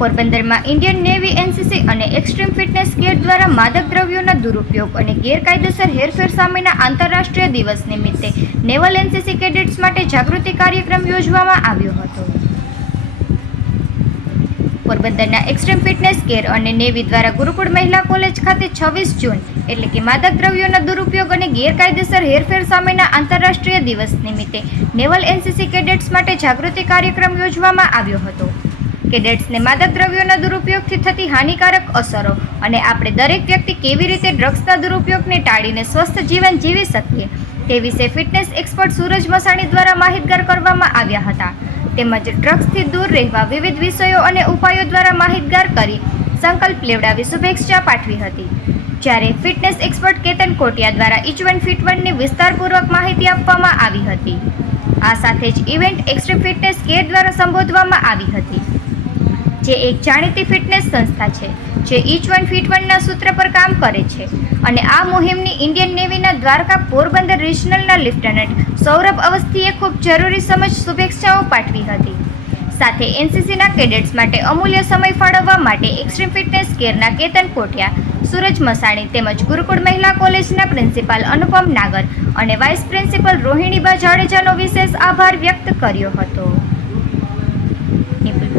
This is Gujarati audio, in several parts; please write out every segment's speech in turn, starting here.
પોરબંદરમાં ઇન્ડિયન નેવી એનસીસી અને એક્સ્ટ્રીમ ફિટનેસ ગેર દ્વારા માદક દ્રવ્યોના દુરુપયોગ અને ગેરકાયદેસર હેરફેર સામેના આંતરરાષ્ટ્રીય દિવસ નિમિત્તે નેવલ એનસીસી કેડેટ્સ માટે જાગૃતિ કાર્યક્રમ યોજવામાં આવ્યો હતો. પોરબંદરના એક્સ્ટ્રીમ ફિટનેસ કેર અને નેવી દ્વારા ગુરુકુળ મહિલા કોલેજ ખાતે છવ્વીસ જૂન એટલે કે માદક દ્રવ્યોના દુરુપયોગ અને ગેરકાયદેસર હેરફેર સામેના આંતરરાષ્ટ્રીય દિવસ નિમિત્તે નેવલ એનસીસી કેડેટ્સ માટે જાગૃતિ કાર્યક્રમ યોજવામાં આવ્યો હતો. કેડેટ્સને માદક દ્રવ્યોના દુરુપયોગથી થતી હાનિકારક અસરો અને આપણે દરેક વ્યક્તિ કેવી રીતે ડ્રગ્સના દુરુપયોગને ટાળીને સ્વસ્થ જીવન જીવી શકીએ, તે વિશે ફિટનેસ એક્સપર્ટ સૂરજ મસાણી દ્વારા માહિતગાર કરવામાં આવ્યા હતા. તેમજ ડ્રગ્સથી દૂર રહેવા વિવિધ વિષયો અને ઉપાયો દ્વારા માહિતગાર કરી સંકલ્પ લેવડાવી શુભેચ્છા પાઠવી હતી. જ્યારે ફિટનેસ એક્સપર્ટ કેતન કોટિયા દ્વારા ઇચ વન ફિટ વનની વિસ્તારપૂર્વક માહિતી આપવામાં આવી હતી. આ સાથે જ ઇવેન્ટ એક્સ્ટ્રીમ ફિટનેસ કેર દ્વારા સંબોધવામાં આવી હતી. જે એક જાણીતી ફિટનેસ સંસ્થા છે, જે ઇચ વન ફિટ વનના સૂત્ર પર કામ કરે છે. અને આ મુહિમની ઇન્ડિયન નેવીના દ્વારકા પોરબંદર રિજનલના લેફ્ટનન્ટ સૌરભ અવસ્થીએ ખૂબ જરૂરી સમજ શુભેચ્છાઓ પાઠવી હતી. સાથે એનસીસીના કેડેટ્સ માટે અમૂલ્ય સમય ફાળવવા માટે એક્સ્ટ્રીમ ફિટનેસ કેરના કેતન કોઠિયા, સૂરજ મસાણી તેમજ ગુરુકુળ મહિલા કોલેજના પ્રિન્સિપાલ અનુપમ નાગર અને વાઇસ પ્રિન્સિપલ રોહિણીબા જાડેજાનો વિશેષ આભાર વ્યક્ત કર્યો હતો.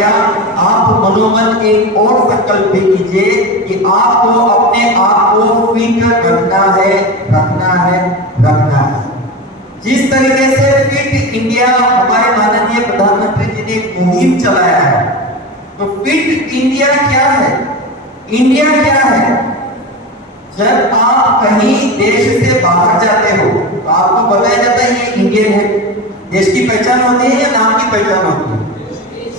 या आप मनोमन एक और संकल्प भी कीजिए कि आपको अपने आप को फिट रखना है रखना है रखना है। जिस तरीके से फिट इंडिया हमारे माननीय प्रधानमंत्री जी ने मुहिम चलाया है तो फिट इंडिया क्या है? इंडिया क्या है? जब आप कहीं देश से बाहर जाते हो तो आपको बताया जाता है ये इंडियन है। देश की पहचान होती है या नाम की पहचान होती है?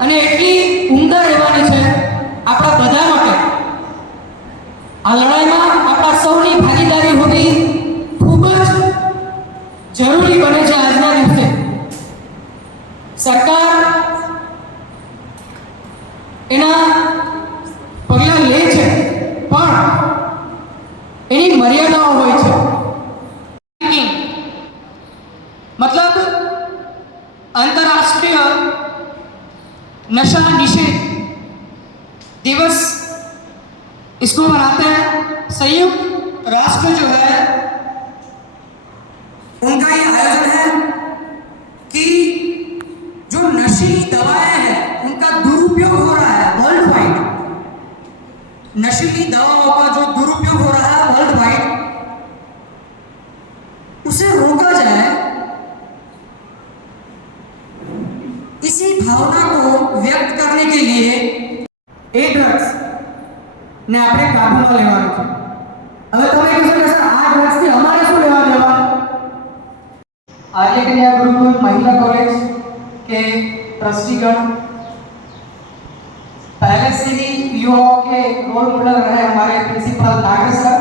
અને એટલી ઉંદર રહેવાની છે આપણા બધા માટે. આ લડાઈમાં આપણા સૌની ભાગીદારી હોવી ખૂબ જ જરૂરી બને છે આજના દિવસે. સરકાર એના પગલાં લે છે, પણ એની મર્યાદાઓ હોય છે. મતલબ આંતરરાષ્ટ્રીય नशा निषेध दिवस इसको मनाते हैं। संयुक्त राष्ट्र जो है, उनका ये आयोजन है कि जो नशीली दवाएँ हैं, उनका दुरुपयोग हो रहा है वर्ल्ड वाइड नशीली दवाओं का जो दुरुपयोग हो रहा है वर्ल्ड वाइड उसे रोका जाए, इसी भावना को व्यक्त करने के लिए એ ડ્રગ્સ ને આપણે કાબૂમાં લેવાનું છે હવે તમે કહેશો કે સર આ ડ્રગ્સ થી અમારે શું લેવા દેવા आर्य कन्या गुरुकुल महिला कॉलेज के ट्रस्टीगण पहले से ही युवाओं के रोल मॉडल रहे हमारे principal Nagar sir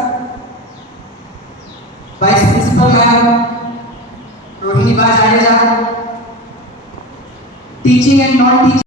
vice principal ma'am Rohini ba Jadeja teaching and non teaching